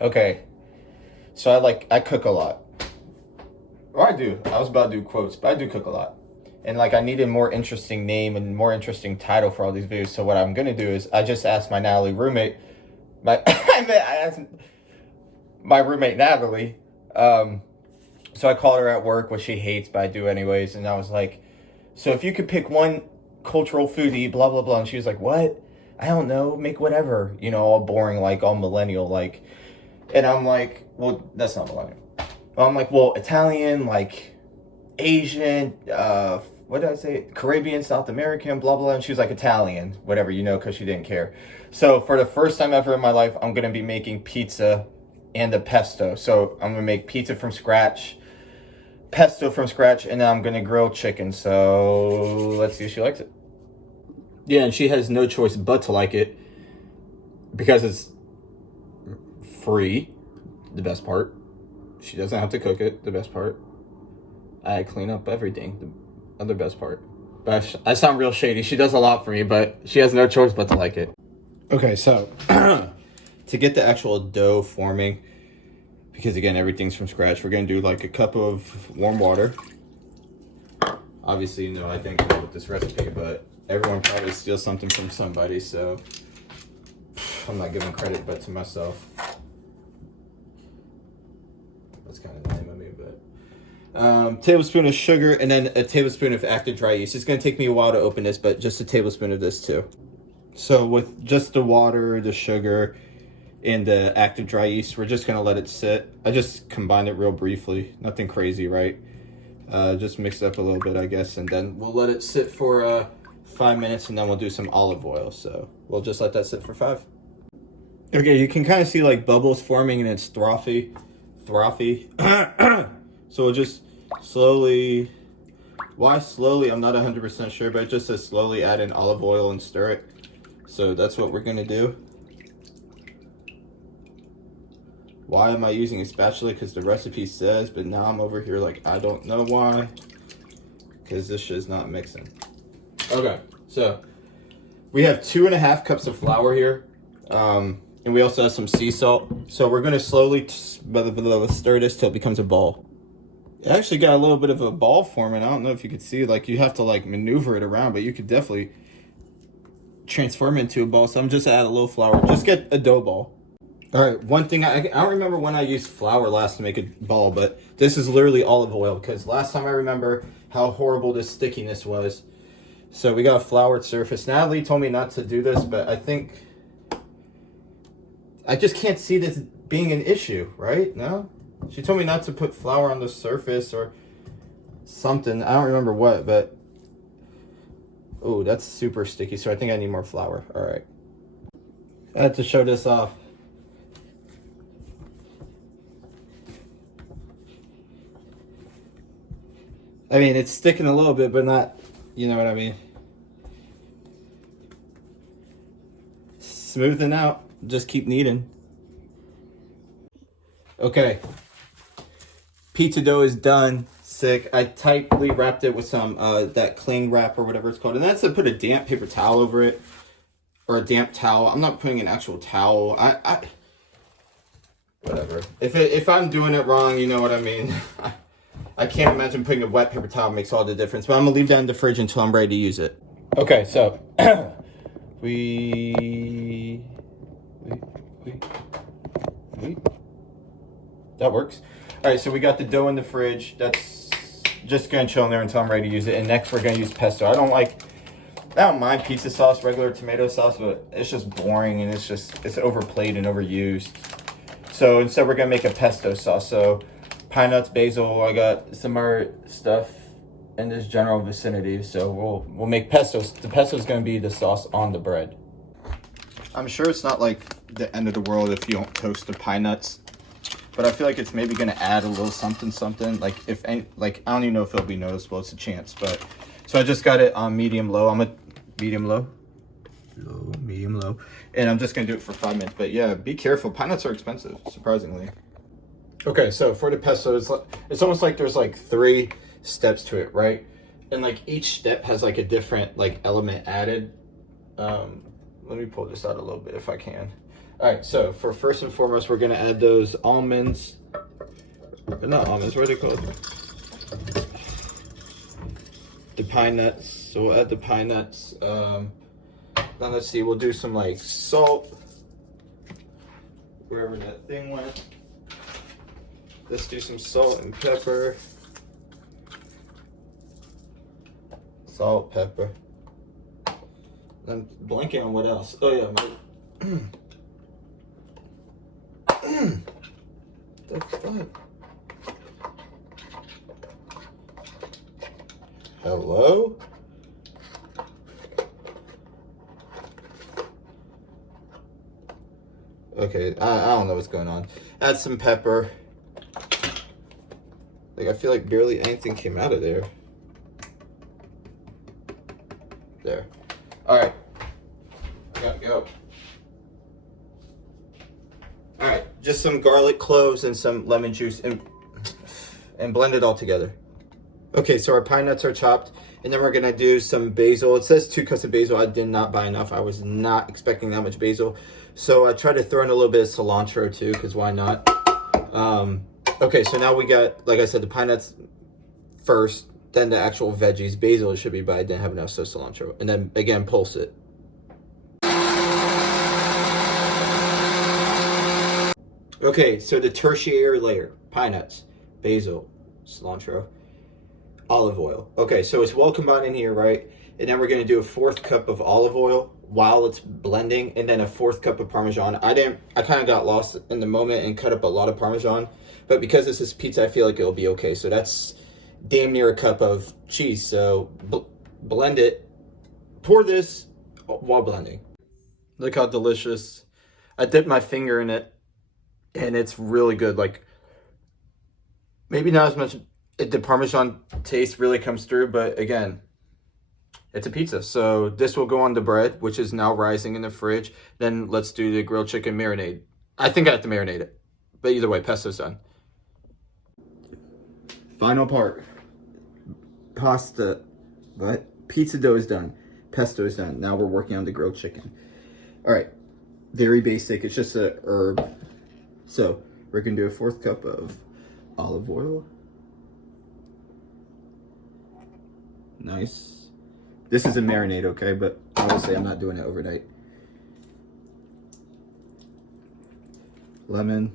Okay, so I cook a lot. Or I do. I was about to do quotes, but I do cook a lot. And like I need a more interesting name and more interesting title for all these videos. So what I'm gonna do is I just asked my Natalie roommate, I asked my roommate Natalie. So I called her at work, which she hates, but I do anyways. And I was like, so if you could pick one cultural food to eat, blah blah blah. And she was like, what? I don't know. Make whatever. You know, all boring, like all millennial, like. And I'm like, well, that's not millennial. I'm like, well, Italian, like Asian, what did I say? Caribbean, South American, blah, blah. And she was like, Italian, whatever, you know, because she didn't care. So for the first time ever in my life, I'm going to be making pizza and a pesto. So I'm going to make pizza from scratch, pesto from scratch, and then I'm going to grill chicken. So let's see if she likes it. Yeah, and she has no choice but to like it because it's free, the best part. She doesn't have to cook it, the best part. I clean up everything, the other best part. But I sound real shady. She does a lot for me, but she has no choice but to like it. Okay, so to get the actual dough forming, because again, everything's from scratch, we're going to do like a cup of warm water. Obviously, no, I think with this recipe, but everyone probably steals something from somebody, so I'm not giving credit but to myself. That's kind of lame of me, but tablespoon of sugar and then a tablespoon of active dry yeast. It's going to take me a while to open this, but just a tablespoon of this too. So with just the water, the sugar, and the active dry yeast, we're just going to let it sit. I just combined it real briefly. Nothing crazy, right? Just mix it up a little bit, I guess, and then we'll let it sit for 5 minutes, and then we'll do some olive oil. So we'll just let that sit for 5. Okay, you can kind of see like bubbles forming and it's frothy. So we'll just slowly, why slowly, I'm not 100% sure, but it just says slowly add in olive oil and stir it. So that's what we're gonna do. Why am I using a spatula? Because the recipe says, but now I'm over here like, I don't know why. Because this shit's not mixing. Okay, so we have 2.5 cups of flour here. And we also have some sea salt. So we're gonna slowly stir this till it becomes a ball. It actually got a little bit of a ball forming. I don't know if you could see, like you have to like maneuver it around, but you could definitely transform it into a ball. So I'm just add a little flour. Just get a dough ball. All right, one thing, I don't remember when I used flour last to make a ball, but this is literally olive oil because last time I remember how horrible this stickiness was. So we got a floured surface. Natalie told me not to do this, but I think, I just can't see this being an issue, right? No? She told me not to put flour on the surface or something. I don't remember what, but... Oh, that's super sticky, so I think I need more flour. All right. I had to show this off. I mean, it's sticking a little bit, but not, you know what I mean. Smoothing out. Just keep kneading. Okay. Pizza dough is done. Sick. I tightly wrapped it with some, that cling wrap or whatever it's called. And that's to put a damp paper towel over it. Or a damp towel. I'm not putting an actual towel. Whatever. If I'm doing it wrong, you know what I mean. I can't imagine putting a wet paper towel makes all the difference. But I'm going to leave that in the fridge until I'm ready to use it. Okay, so... That works. All right, so we got the dough in the fridge. That's just going to chill in there until I'm ready to use it. And next we're going to use pesto. I don't mind pizza sauce, regular tomato sauce, but it's just boring and it's overplayed and overused. So instead we're going to make a pesto sauce. So pine nuts, basil, I got some more stuff in this general vicinity. So we'll make pesto. The pesto is going to be the sauce on the bread. I'm sure it's not like the end of the world if you don't toast the pine nuts. But I feel like it's maybe going to add a little something. Like if any, like I don't even know if it'll be noticeable. It's a chance, but so I just got it on medium low. I'm a medium low, medium low, and I'm just gonna do it for 5 minutes. But yeah, be careful. Pine nuts are expensive, surprisingly. Okay, so for the pesto, it's almost like there's like 3 steps to it, right? And like each step has like a different like element added. Let me pull this out a little bit if I can. All right, so for first and foremost, we're gonna add those almonds. Not almonds, what are they called? The pine nuts. So we'll add the pine nuts. Then let's see, we'll do some like salt. Wherever that thing went. Let's do some salt and pepper. Salt, pepper. I'm blanking on what else. Oh yeah, the fuck? Hello? Okay, I don't know what's going on. Add some pepper. Like, I feel like barely anything came out of there. There. Alright. I gotta go. Alright, just some garlic cloves and some lemon juice and blend it all together. Okay, so our pine nuts are chopped, and then we're gonna do some basil. It says 2 cups of basil. I did not buy enough. I was not expecting that much basil. So I tried to throw in a little bit of cilantro too, because why not? Okay, so now we got, like I said, the pine nuts first, then the actual veggies. Basil it should be, but I didn't have enough, so cilantro. And then again, pulse it. Okay, so the tertiary layer, pine nuts, basil, cilantro, olive oil. Okay, so it's well combined in here, right? And then we're gonna do a 4th cup of olive oil while it's blending, and then a 4th cup of Parmesan. I kind of got lost in the moment and cut up a lot of Parmesan, but because this is pizza, I feel like it'll be okay. So that's damn near a cup of cheese. So blend it, pour this while blending. Look how delicious. I dipped my finger in it, and it's really good. Like, maybe not as much, the Parmesan taste really comes through, but again, it's a pizza. So this will go on the bread, which is now rising in the fridge. Then let's do the grilled chicken marinade. I think I have to marinate it, but either way, pesto's done. Final part. Pasta, what? Pizza dough is done. Pesto is done. Now we're working on the grilled chicken. All right, very basic. It's just a herb. So we're gonna do a 4th cup of olive oil. Nice. This is a marinade, okay? But I will say I'm not doing it overnight. Lemon.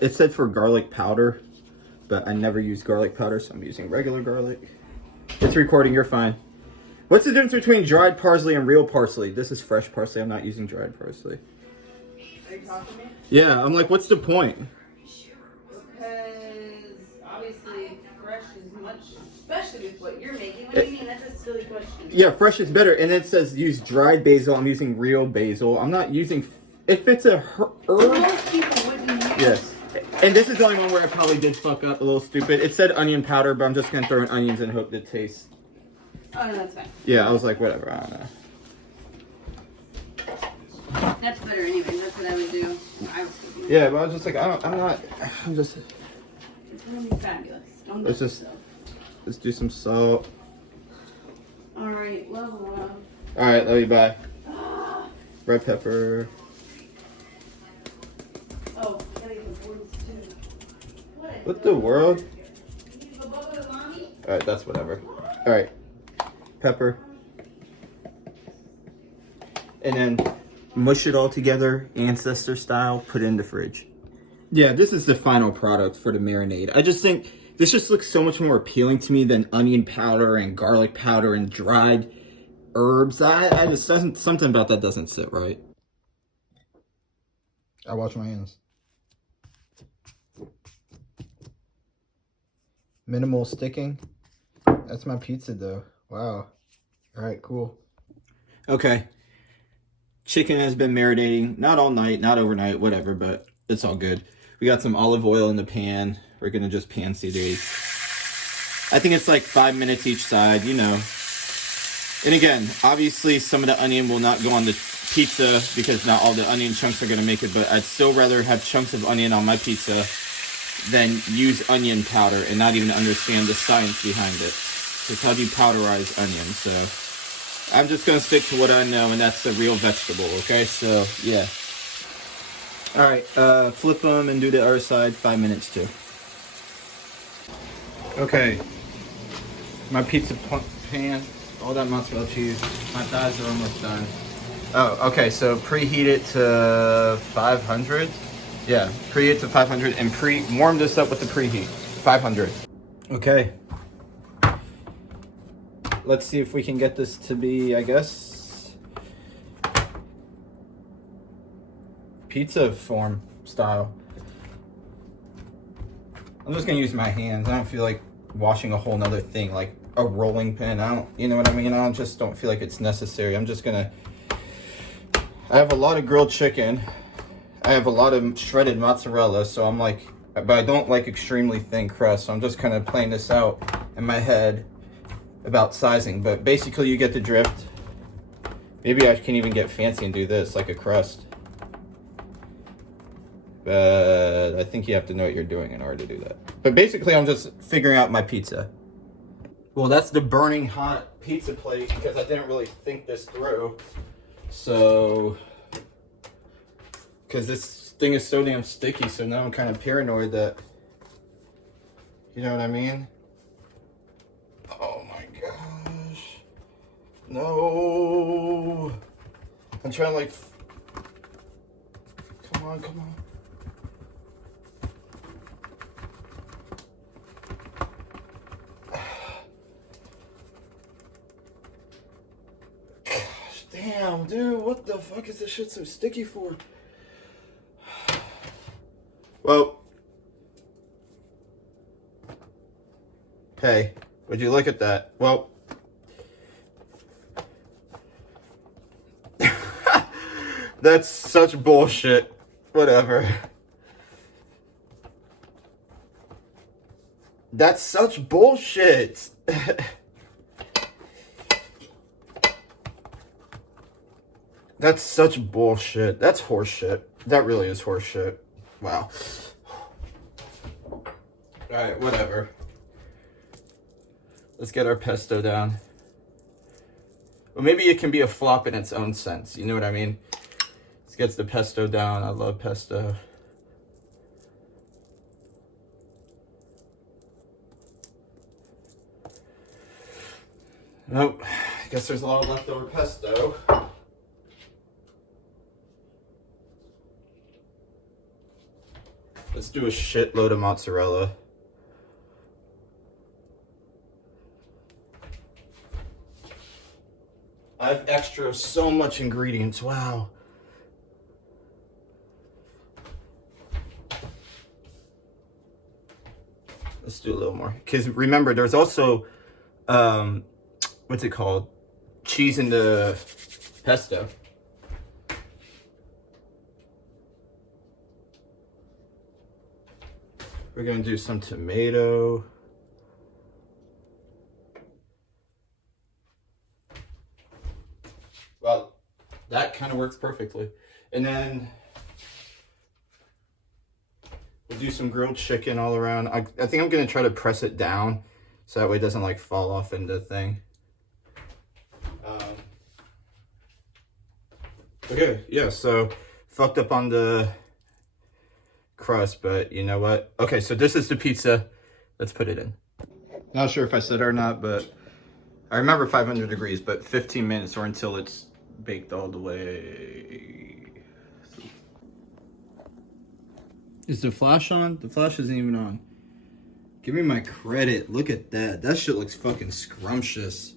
It said for garlic powder, but I never use garlic powder, so I'm using regular garlic. It's recording, you're fine. What's the difference between dried parsley and real parsley? This is fresh parsley, I'm not using dried parsley. Are you talking to me? Yeah, I'm like, what's the point? Because obviously fresh is much, especially with what you're making. What do you mean? That's a silly question. Yeah, fresh is better. And it says use dried basil. I'm using real basil. I'm not using, if it's a herb. Most people wouldn't use. Yes. And this is the only one where I probably did fuck up a little stupid. It said onion powder, but I'm just going to throw in onions and hope it tastes. Oh, no, that's fine. Yeah, I was like, whatever, I don't know. That's better anyway. That's what I would do. I was thinking. Yeah, but I was just like, I'm just. It's going to be fabulous. Don't Let's do just- so. Let's do some salt. All right, level up. All right, love you, bye. Red pepper. Oh, gotta get the boards too. What the world? You need to go bubble to mommy? All right, that's whatever. All right, pepper. And then mush it all together, ancestor style, put it in the fridge. Yeah, this is the final product for the marinade. I just think this just looks so much more appealing to me than onion powder and garlic powder and dried herbs. I just doesn't, something about that doesn't sit right. I wash my hands. Minimal sticking. That's my pizza dough. Wow. All right, cool. Okay. Chicken has been marinating, not all night, not overnight, whatever, but it's all good. We got some olive oil in the pan. We're going to just pan sear these. I think it's like 5 minutes each side, you know. And again, obviously some of the onion will not go on the pizza because not all the onion chunks are going to make it, but I'd still rather have chunks of onion on my pizza than use onion powder and not even understand the science behind it. They called you powderized onion, so I'm just gonna stick to what I know, and that's the real vegetable, okay? So, yeah. Alright, flip them and do the other side, 5 minutes too. Okay, my pizza pan, all that mozzarella cheese, my thighs are almost done. Oh, okay, so preheat it to 500. Yeah, preheat to 500 and warm this up with the preheat. 500. Okay. Let's see if we can get this to be, I guess, pizza form style. I'm just gonna use my hands. I don't feel like washing a whole nother thing, like a rolling pin. You know what I mean? Just don't feel like it's necessary. I'm just gonna, I have a lot of grilled chicken. I have a lot of shredded mozzarella, so I'm like, but I don't like extremely thin crust, so I'm just kind of playing this out in my head about sizing, but basically you get the drift. Maybe I can even get fancy and do this, like a crust. But I think you have to know what you're doing in order to do that. But basically I'm just figuring out my pizza. Well, that's the burning hot pizza plate because I didn't really think this through. So, because this thing is so damn sticky, so now I'm kind of paranoid that, you know what I mean? Oh my gosh. No. I'm trying to like, come on, come on. Gosh, damn, dude, what the fuck is this shit so sticky for? Well, hey, would you look at that? Well, that's such bullshit. Whatever. That's such bullshit. That's such bullshit. That's horseshit. That really is horseshit. Wow. Alright, whatever. Let's get our pesto down. Well, maybe it can be a flop in its own sense. You know what I mean? Let's get the pesto down. I love pesto. Nope. I guess there's a lot of leftover pesto. Let's do a shitload of mozzarella. I have extra of so much ingredients. Wow. Let's do a little more. Because remember, there's also, what's it called? Cheese in the pesto. We're going to do some tomato. Well, that kind of works perfectly. And then we'll do some grilled chicken all around. I think I'm going to try to press it down so that way it doesn't like fall off into the thing. Okay, yeah, so fucked up on the crust, but you know what? Okay, so this is the pizza. Let's put it in. Not sure if I said it or not, but I remember 500 degrees, but 15 minutes or until it's baked all the way. Is the flash on? The flash isn't even on. Give me my credit. Look at that. That shit looks fucking scrumptious.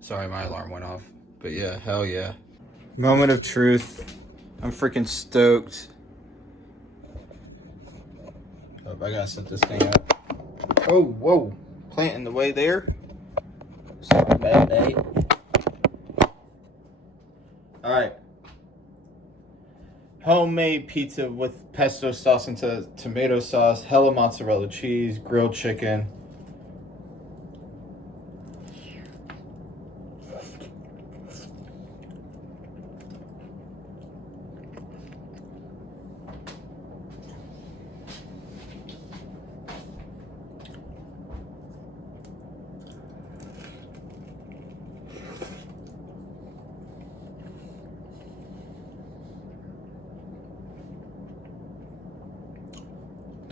Sorry, my alarm went off. But yeah, hell yeah. Moment of truth. I'm freaking stoked. Oh, I gotta set this thing up. Oh, whoa. Plant in the way there. Sorry, bad day. Alright. Homemade pizza with pesto sauce into tomato sauce, hella mozzarella cheese, grilled chicken.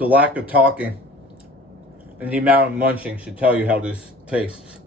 The lack of talking and the amount of munching should tell you how this tastes.